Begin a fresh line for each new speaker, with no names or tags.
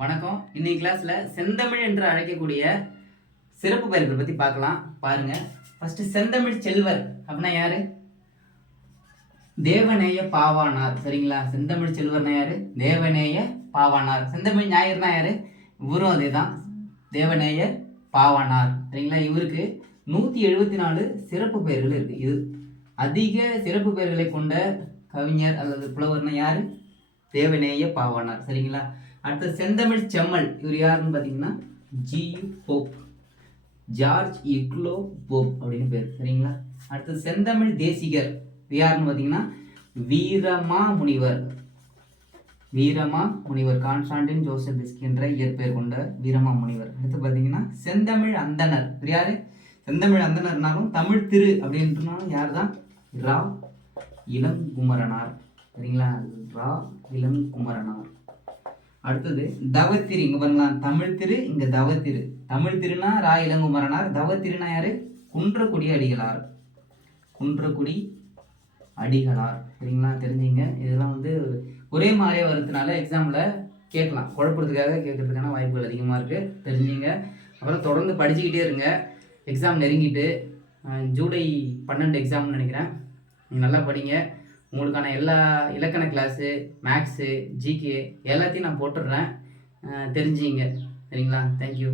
வணக்கம். இன்னைக்கு கிளாஸ்ல செந்தமிழ் என்று அழைக்கக்கூடிய சிறப்பு பெயர்கள் பத்தி பார்க்கலாம். பாருங்க. ஃபர்ஸ்ட் செந்தமிழ் செல்வர் அப்படின்னா யாரு? தேவநேய பாவானார் சரிங்களா? செந்தமிழ் செல்வர்னா யாரு? தேவநேய பாவானார் செந்தமிழ் ஞாயிறுனா யாரு? இவரும் அதேதான். தேவநேய பாவானார் சரிங்களா? இவருக்கு நூத்தி எழுபத்தி நாலு சிறப்பு பெயர்கள் இருக்கு. இது அதிக சிறப்பு பெயர்களை கொண்ட கவிஞர் அல்லது புலவர்னா யாரு? தேவநேய பாவானார் சரிங்களா? அடுத்து செந்தமிழ் செம்மல் இவர் யாருன்னு பார்த்தீங்கன்னா G Pope. George Uglow Pope அப்படின்னு பேர் சரிங்களா? அடுத்து செந்தமிழ் தேசிகர் யாருன்னு பார்த்தீங்கன்னா வீரமா முனிவர் வீரமா முனிவர் கான்ஸ்டான்டின் ஜோசப் என்ற இயற்பெயர் கொண்ட வீரமா முனிவர் அடுத்து பார்த்தீங்கன்னா செந்தமிழ் அந்தணர் இவர் யாரு? செந்தமிழ் அந்தணர்னாலும் தமிழ் திரு அப்படின்றனாலும் யார் தான் ரா இளங்குமரனார். சரிங்களா? ரா இளங்குமரனார். அடுத்தது தவத்திரு. இங்க பாருங்களா தமிழ் திரு இங்க தவத்திரு. தமிழ் திருனா ரா இளங்குமரனார் தவத்திருனா யாரு? குன்றக்குடி அடிகளார். குன்றக்குடி அடிகளார். சரிங்களா தெரிஞ்சுங்க. இதெல்லாம் வந்து ஒரே மாதிரியே வரதுனால எக்ஸாமில் கேட்கலாம். குழப்பறதுக்காக கேட்கறதுக்கான வாய்ப்புகள் அதிகமாக இருக்குது தெரிஞ்சுங்க. அப்புறம் தொடர்ந்து படிச்சுக்கிட்டே இருங்க. எக்ஸாம் நெருங்கிட்டு ஜூலை பன்னெண்டு எக்ஸாம்னு நினைக்கிறேன். நீங்கள் நல்லா படிங்க. உங்களுக்கான எல்லா இலக்கண கிளாஸு மேக்ஸு ஜிகே எல்லாத்தையும் நான் போட்டுடுறேன். தெரிஞ்சிங்க சரிங்களா? தேங்க்யூ